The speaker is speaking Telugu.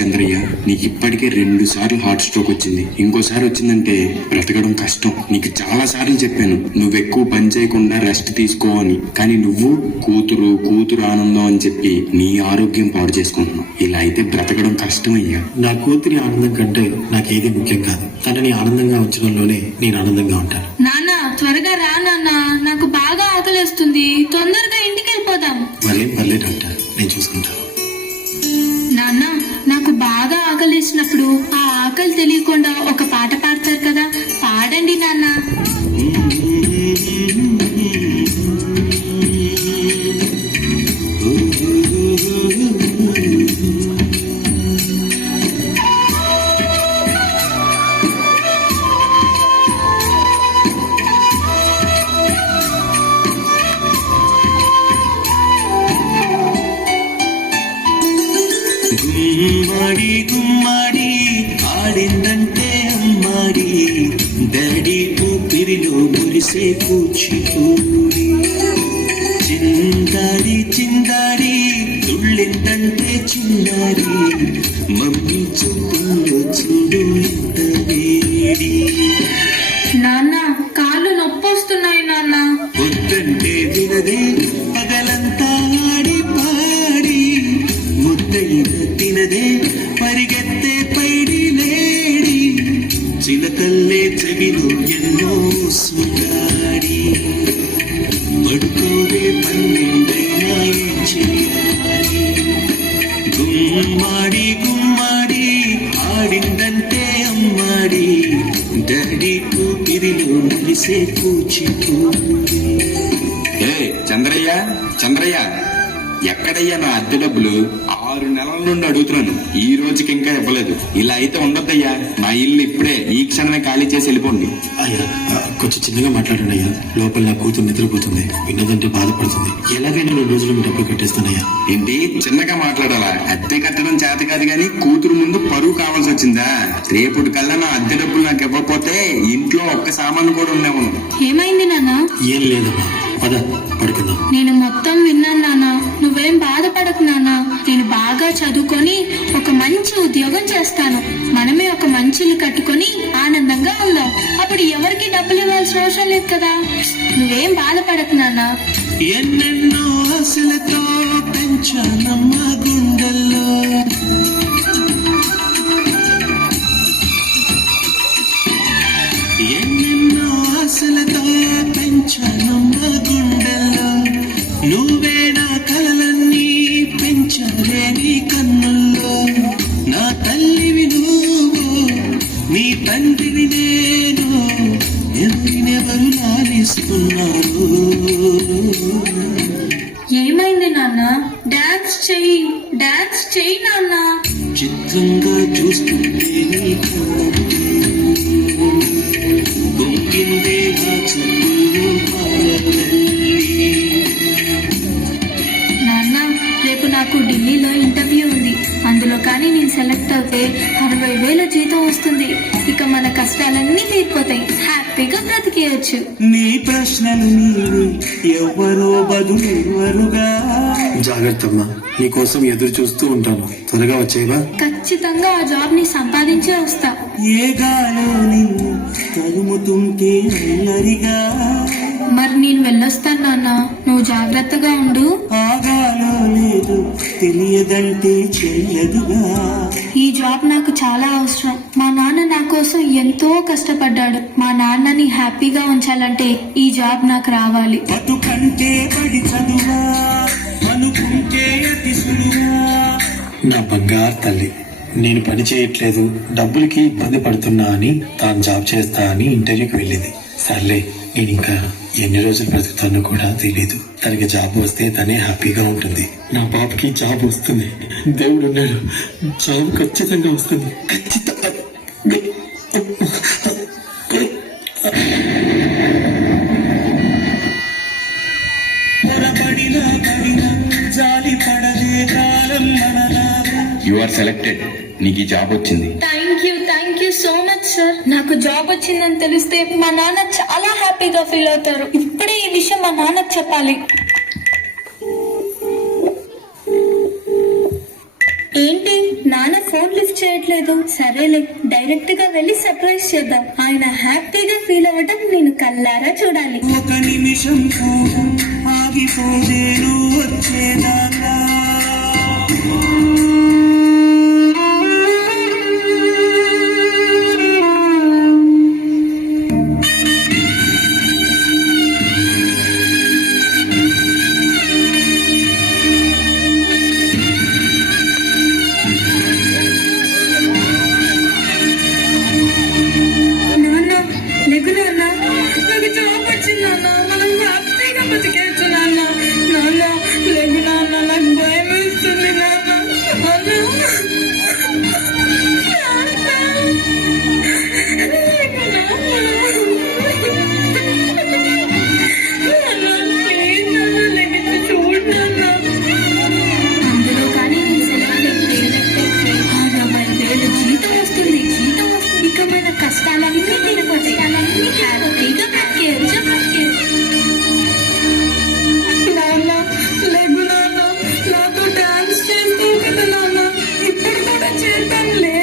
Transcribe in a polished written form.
చంద్రయ్య, నీకు ఇప్పటికే 2 సార్లు హార్ట్ స్ట్రోక్ వచ్చింది. ఇంకోసారి వచ్చిందంటే బ్రతకడం కష్టం. నీకు చాలా సార్లు చెప్పాను నువ్వెక్కువ పని చేయకుండా రెస్ట్ తీసుకో అని. కానీ నువ్వు కూతురు ఆనందం అని చెప్పి నీ ఆరోగ్యం పాడు చేసుకుంటున్నావు. ఇలా అయితే బ్రతకడం కష్టమయ్యా. నా కూతురి ఆనందం కంటే నాకేది ముఖ్యం కాదు. తనని ఆనందంగా ఉంచడంలోనే నేను ఆనందంగా ఉంటాను. నాన్న త్వరగా రా నాన్న, నాకు బాగా ఆకలిస్తుంది. తొందరగా ఇంటికి వెళ్ళిపోదాం. మరేం పర్లేదు డాక్టర్, నేను చూసుకుంటాను. నాన్న నాకు బాగా ఆకలిసినప్పుడు ఆ ఆకలి తెలియకుండా ఒక పాట పాడతారు కదా, పాడండి నాన్న. గుమ్మడి గుమ్మడి ఆడిందంటే అమ్మాడి, డాడీ ఊపిరిలో మురిసే కూచిపూడి. చిందాడి చిందాడి తుళ్ళిందంటే చిన్నారి, మమ్మీ చూపుల్లో చూడు ఎంత వేడి. నాన్న కాళ్ళు నొప్పొస్తున్నాయి నాన్న. వద్దంటే వినదే పగలంతా ఆడి పాడి, ముద్దయిన తినదే పరిగెత్తే పైడి లేడి. చిలకల్లే చెవిలో ఎన్నో సుగాడి, పడుకోదే పన్నెండైనా చేయాలి. గుమ్మాడి గుమ్మాడి ఆడిందంటే అమ్మాడి, డాడీ ఊపిరిలో మురిసే కూచిపూడి. చంద్రయ్య, ఎక్కడయ్యా నా అద్దె డబ్బులు? 6 నెలల నుండి అడుగుతున్నాను, ఈ రోజుకి ఇంకా ఇవ్వలేదు. ఇలా అయితే ఉండొద్దయ్యా. నా ఇల్లు ఇప్పుడే ఈ క్షణమే ఖాళీ చేసి వెళ్ళిపోండి. అయ్యా కొంచెం చిన్నగా మాట్లాడండి అయ్యా. లోపల నా కూతురు నిద్రపోతుంది, విన్నదంటే బాధపడుతుంది. ఎలాగైనా 2 రోజులు మీ డబ్బులు కట్టేస్తానయ్యా. ఏంటి చిన్నగా మాట్లాడాలా? అద్దె కట్టడం చేత కాదు గాని కూతురు ముందు పరువు కావాల్సి వచ్చిందా? రేపటి కల్లా నా అద్దె డబ్బులు నాకు ఇవ్వకపోతే ఇంట్లో ఒక్క సామాను కూడా ఉండేవు. ఏమైంది నాన్న? ఏం లేదమ్మా, పద పడుకుందాం. నేను మొత్తం విన్నాను నాన్న, నువ్వేం బాధపడకు నాన్న. నేను బాగా చదువుకొని ఒక మంచి ఉద్యోగం చేస్తాను. మనమే ఒక మంచి ఇల్లు కట్టుకొని ఆనందంగా ఉందాం. అప్పుడు ఎవరికి డబ్బులు ఇవ్వాల్సిన అవసరం లేదు కదా. నువ్వేం బాధపడకు నాన్న. ఎన్నెన్నో ఆశలతో పెంచానమ్మ గుండెల్లో, ఎన్నెన్నో ఆశలతో పెంచానమ్మ గుండెల్లో. నువ్వే నా కలలన్నీ పెంచాలే నీ కన్నుల్లో. నా తల్లివి నువ్వు, నీ తండ్రివి నేను, ఎవరినెవరు లాలిస్తున్నారు. ఏమైంది నాన్న? డాన్స్ చెయ్యి నాన్న. చిత్రంగా చూస్తుంటే నీ కళ్ళంటే బొంకిందే నా చెప్పులు పాలవెల్లి. నాన్న రేపు నాకు ఢిల్లీలో ఇంటర్వ్యూ ఉంది. అందులో కానీ నేను సెలెక్ట్ అవుతే 60,000 జీతం వస్తుంది. ఇక మన కష్టాలన్నీ తీరిపోతాయి, హ్యాపీగా బ్రతికేయచ్చు. నీ ప్రశ్నలు నీవు ఎవరో బదులెవరుగా. జాగ్రత్తమ్మా, నీకోసం ఎదురు చూస్తూ ఉంటాను. త్వరగా వచ్చేవా? ఖచ్చితంగా ఆ జాబ్ ని సంపాదించే వస్తా. ఏ గాలో నిన్ను తరుముతుంటే అల్లరిగా. మరి నేను వెళ్ళొస్తాను నాన్న, నువ్వు జాగ్రత్తగా ఉండు. ఆగాలో లేదు తెలియదంటే చెల్లదుగా. ఈ జాబ్ నాకు చాలా అవసరం. మా నాన్న నా కోసం ఎంతో కష్టపడ్డాడు. మా నాన్నని హ్యాపీగా ఉంచాలంటే ఈ జాబ్ నాకు రావాలి. బతుకంటే పడి చదువా, అనుకుంటే అతి సులువా. నా బంగారు తల్లి, నేను పని చేయట్లేదు, డబ్బులకి ఇబ్బంది పడుతున్నా అని తాను జాబ్ చేస్తా అని ఇంటర్వ్యూకి వెళ్ళింది. సర్లే, నేను ఇంకా ఎన్ని రోజులు బ్రతుకుతానో కూడా తెలీదు. తనకి జాబ్ వస్తే తనే హ్యాపీగా ఉంటుంది. నా పాపకి జాబ్ వస్తుంది, దేవుడు ఉన్నాడు, జాబ్ ఖచ్చితంగా వస్తుంది, ఖచ్చితంగా. You are selected. నీకు ఈ జాబ్ వచ్చింది. Thank you so much sir. నాకు జాబ్ వచ్చిందని తెలిస్తే మా నాన్న చాలా హ్యాపీగా ఫీల్ అవుతారు. ఇప్పుడే ఈ విషయం మా నాన్నకు చెప్పాలి. ఏంటి నాన్న ఫోన్ లిఫ్ట్ చేయట్లేదు? సరేలే, డైరెక్ట్ గా వెళ్ళి సర్ప్రైజ్ చేద్దాం. ఆయన హ్యాపీగా ఫీల్ అవ్వటం నేను కల్లారా చూడాలి. ఒక నిమిషం కూడా ఆగిపోదేను వచ్చేదాకా. నాన్న లెగు నాన్న, నాకు జాబ్ వచ్చింది నాన్న, మనం హ్యాపీగా బతికేయచ్చు నాన్న. నాన్న లెగు నాన్న, నాకు భయం వేస్తుంది నాన్న. నాన్న. లెగు నాన్న. నాన్న, ప్లీజ్ నాన్న, లెగిసి చూడు నాన్న. అందులో కానీ సెలవు 60,000 జీతం వస్తుంది. ఇక మన కష్టాలన్నీ తినపోతే హ్యాపీగా బ్రతికేయచ్చు. నాన్న లెగు నాన్న, నాతో డాన్స్ చేస్తూ కదా నాన్న, ఇప్పుడు కూడా చేద్దాంలే.